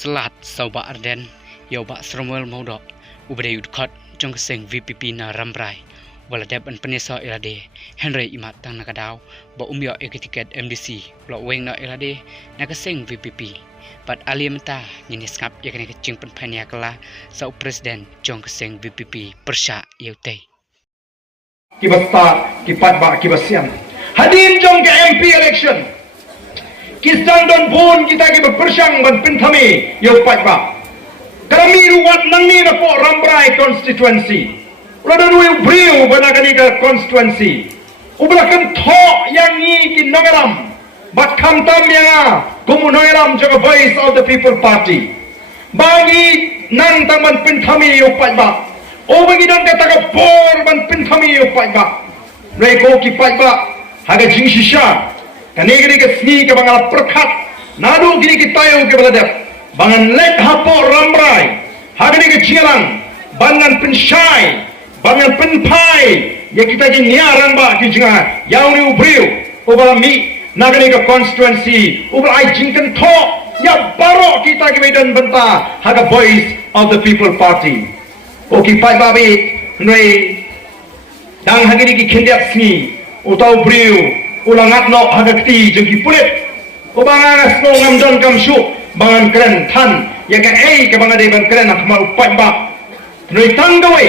Selat Sauba Arden, Yoba Sromwel Maudok, Ubade Udkot, Jong Keseng VPP na Rambrai, Waladeb and Penesa Ilade, Henry Imat Tang Nakadaw, Ba Umyo Eketiket MDC, Blok Weng na Ilade, Nakaseng VPP. Pat Aliamta, Niniskap Yakan Kecing Penpaniakala, Sau Presiden Jong Keseng VPP, Persya Yaute. Kibasta, kipat kibasian. Hadim jong ke MP election. Kisang don pun kita berpersang ban pentami yo patba. Kami ruwat nangni na po Rambrai constituency. Ulah don briu banakani ka constituency. Ublakan tho yang ni ki nagaram. Bat kamtam yang kumu nagaram jaga voice of the people party. Bagi nang taman pentami yo patba. O bagi don kata ka por ban pentami yo patba. Reko ki patba haga jingshisha. Kani gini ke sni ke bangal perkat, nadu gini ke tayo ke beladap, bangan lek hapo Rambrai, hagani ke jingalang, bangan pensyai, bangan penpai, ya kita gini niaran ba ki jinga, yang ni ubriu, ubala mi, nagani ke constituency, ubala ai jingkan to, ya baro kita ke medan benta, haga voice of the people party. Oki pai babi, nui, dang hagani ke kendiat sni, utau ubriu. Ulangat no hagakti jengki pulit. Ubangan snow ngamdon kamsyu bangan keren tan ya kan ke bangan deban keren nak mau upat ba. Noi tanggawe.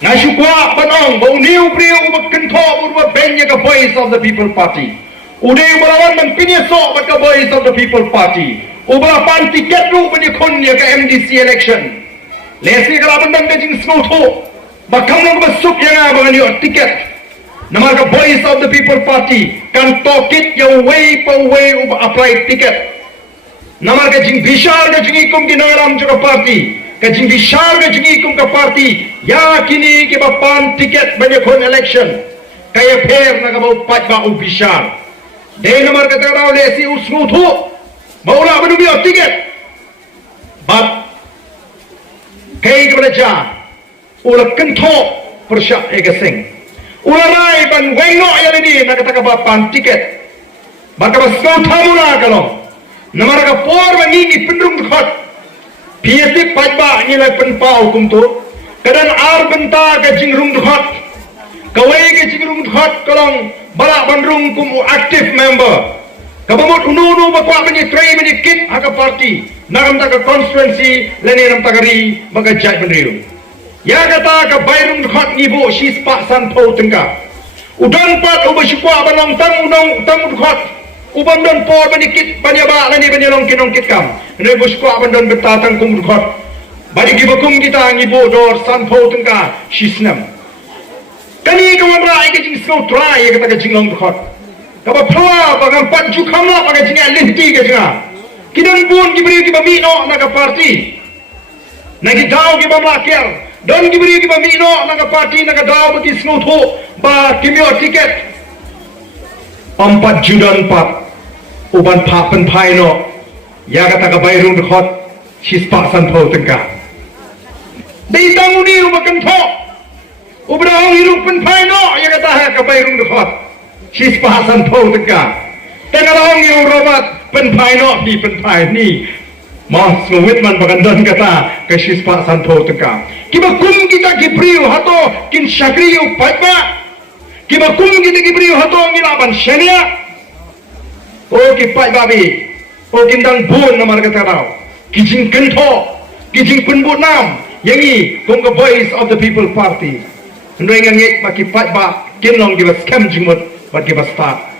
Ngasu kwa banong bau niu priu ubakento urba benya ka voice of the people party. Ude ubalawan man pinyeso ka voice of the people party. Ubala pan tiket ru bani kon ya ka MDC election. Lesi kalaban dan jing snow tho. Bakam no basuk yang bangan yo tiket. Namar ka voice of the people party kan tokit ya way pa way apply ticket. Namar ka jing bishar ka jing ikum ki nagaram juga party. Ka jing bishar ka jing ikum ka party. Ya kini ki bapan ticket banyak kon election. Kaya fair na ka bau pat ba u bishar. Dei namar ka tagaw lesi usmu thu. Maula banu bi ticket. But kay ka balaja ula kentho persya egasing. Ularai ban wengo yang ini nak kata kapan tiket, maka basau thamuna kalau, nama mereka por bangi pendrung dekat, PSP pajba nilai penpau hukum tu, kadang ar benta ke jingrung dekat, kawai ke jingrung dekat kalau balak bandrung kum active member, kabamut unu bakwa banyi tray banyi kit haka party, nakam tak constituency, leni nam takari maka jai pendriu. Ya kata ke bayrung dekat ibu sis pak sanpo tengah. Udan pat ubah syukwa banong tang unong tang dekat. Uban don por banikit banyaba lani banyalong kinongkit kam. Ini ubah syukwa bandon betatang kum dekat. Bari gibakum kita ibu dor sanpo tengah sisnam. Kani kawan rai ke jing snow try ya kata ke jinglong dekat. Kapa pala bagang pat jukam lah bagai jinga linti ke jinga. Kidan pun diberi kibami no naga party. Nagi daw kibamlakier. Don diberi kita mino naga parti naga daw bagi snow tho ba kimyo tiket 4 judan 4 uban papen paino ya kata ka bayrung dekhot sispa san tho tengka dei tanguni ubakan tho ubrahong hirup pen paino ya kata ka bayrung dekhot sispa san tho tengka tengarong yu robat pen paino ni pen pai ni Mas ngawit man bagandon kata kasis pak santo teka. Kiba kum kita kibriu hato kin syakriu paitba. Kiba kum kita kibriu hato ngilaban syania. O ki paitba bi. O kindang bun namar kata tau. Kijing kento, kijing penbut nam. Yangi kum ke voice of the people party. Ndoi ngangit baki paitba kinlong kiba scam jingmut bat kiba start.